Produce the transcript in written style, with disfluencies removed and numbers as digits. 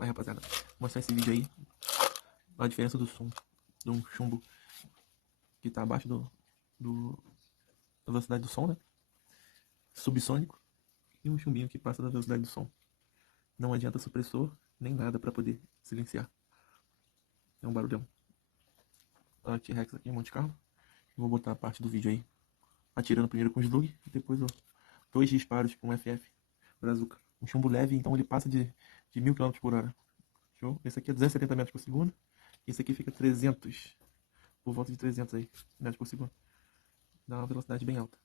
Aí, rapaziada, vou mostrar esse vídeo aí. A diferença do som de um chumbo que tá abaixo da velocidade do som, né? Subsônico. E um chumbinho que passa da velocidade do som. Não adianta supressor nem nada para poder silenciar. É um barulhão. A T-Rex aqui em Monte Carlo. Vou botar a parte do vídeo aí. Atirando primeiro com o slug. E depois, ó, 2 disparos com FF. Brazuca. Um chumbo leve, então ele passa de 1000 km por hora. Show? Esse aqui é 270 metros por segundo. Esse aqui fica 300. Por volta de 300 aí, metros por segundo. Dá uma velocidade bem alta.